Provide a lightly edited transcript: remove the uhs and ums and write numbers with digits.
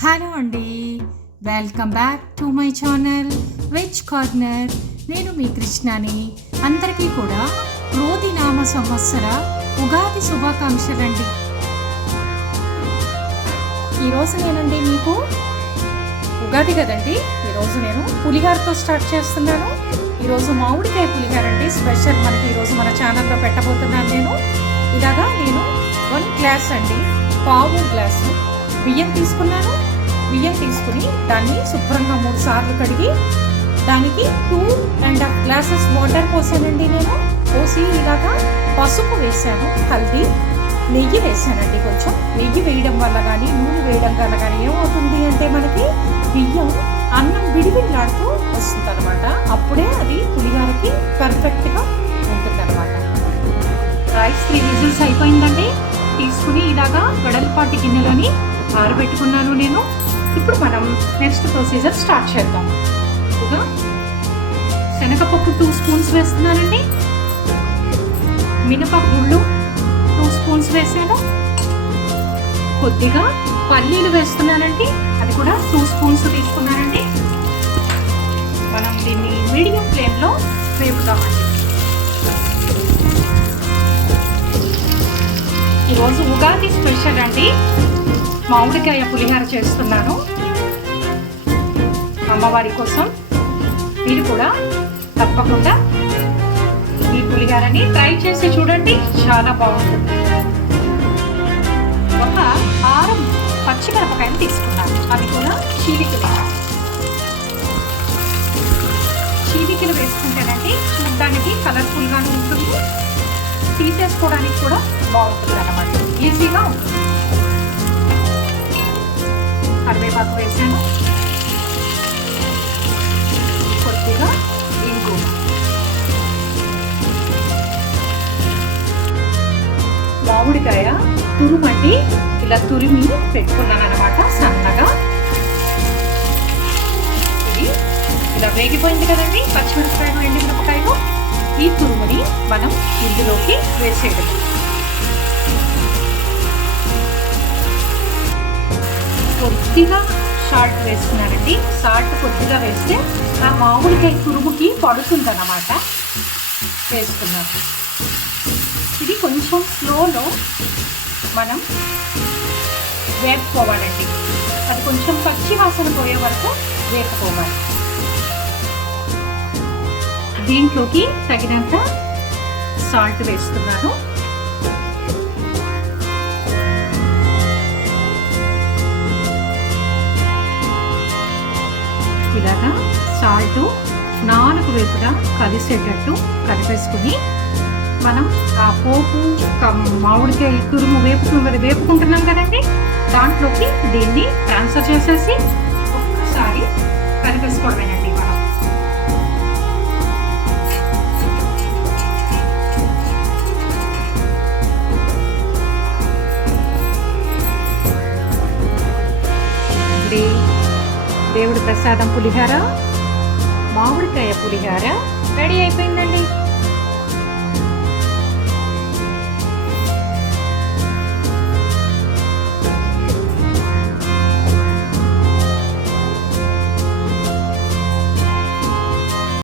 Hello అండి, welcome back to my channel veg corner. నేను మీ కృష్ణని. అందరికీ కూడా క్రోధినామ సంవత్సర ఉగాది శుభాకాంక్షలండి. ఈరోజు నేనండి మీకు ఉగాది కదండి, ఈరోజు నేను పులిహారతో స్టార్ట్ చేస్తున్నాను. ఈరోజు మామిడికాయ పులిహార అండి స్పెషల్ మనకి ఈరోజు మన ఛానల్లో పెట్టబోతున్నాను. నేను 1 గ్లాస్ అండి, పావు గ్లాసు బియ్యం తీసుకున్నాను. బియ్యం తీసుకుని దాన్ని శుభ్రంగా 3 సార్లు కడిగి దానికి 2.5 గ్లాసెస్ వాటర్ పోసానండి. నేను పోసి ఇలాగా పసుపు వేసాను, హల్దీ, నెయ్యి వేసానండి. కొంచెం నెయ్యి వేయడం వల్ల కానీ నూనె వేయడం వల్ల కానీ ఏమవుతుంది అంటే మనకి బియ్యం అన్నం విడివిడిలాడుతూ వస్తుంది అనమాట. అప్పుడే అది పులిహారకి పర్ఫెక్ట్గా ఉంటుంది అనమాట. రైస్ 3 విజిల్స్ అయిపోయిందండి. తీసుకుని ఇలాగా వెడల్పాటి గిన్నెలోని ఆరబెట్టుకున్నాను నేను. ఇప్పుడు మనం నెక్స్ట్ ప్రొసీజర్ స్టార్ట్ చేద్దాం. ఇక శనగపప్పు 2 స్పూన్స్ వేస్తున్నానండి. మినపగుళ్ళు 2 స్పూన్స్ వేసాను. కొద్దిగా పల్లీలు వేస్తున్నానండి, అది కూడా 2 స్పూన్స్ తీసుకున్నానండి. మనం దీన్ని మీడియం ఫ్లేమ్లో వేపుదామండి. ఈరోజు ఉగాది స్పెషల్ అండి, మామిడికాయ పులిహార చేస్తున్నాను అమ్మవారి కోసం. మీరు కూడా తప్పకుండా ఈ పులిహారని ట్రై చేసి చూడండి, చాలా బాగుంటుంది. ఒక 6 పచ్చిమిరపకాయలు తీసుకున్నాను, అవి కూడా చీలికలు వేసుకుంటేనండి చూడడానికి కలర్ఫుల్గానే ఉంటుంది, తీసేసుకోవడానికి కూడా బాగుంటుంది అన్నమాట, ఈజీగా ఉంటుంది. కరివేపాకు వేసాను, కొద్దిగా ఇంగు, మామిడికాయ తురుమండి ఇలా తురిమి పెట్టుకున్నాను అనమాట సన్నగా. ఇది ఇలా వేగిపోయింది కదండి, పచ్చిమిరపకాయలు ఎండుమిరపకాయలు. ఈ తురుముని మనం ఇందులోకి వేసేయడం. కొద్దిగా సాల్ట్ వేసుకున్నానండి. సాల్ట్ కొద్దిగా వేస్తే ఆ మామిడికాయ తురుముకి పడుతుందన్నమాట. వేసుకున్నాను. ఇది కొంచెం స్లోలో మనం వేపుకోవాలండి, అది కొంచెం పచ్చి వాసన పోయే వరకు వేపుకోవాలి. దీంట్లోకి తగినంత సాల్ట్ వేస్తున్నాను. ఇలాగా సాల్ట్ 4 వైపులా కలిసేటట్టు కలిపేసుకుని మనం ఆ పోపు మామిడికాయ తురుము వేపుకుంటున్నాం కదండి, దాంట్లోకి దీన్ని ట్రాన్స్ఫర్ చేసేసి ఒక్కసారి కలిపేసుకోవడమేనండి మనం. దేవుడి ప్రసాదం పులిహార, మామిడికాయ పులిహార రెడీ అయిపోయిందండి.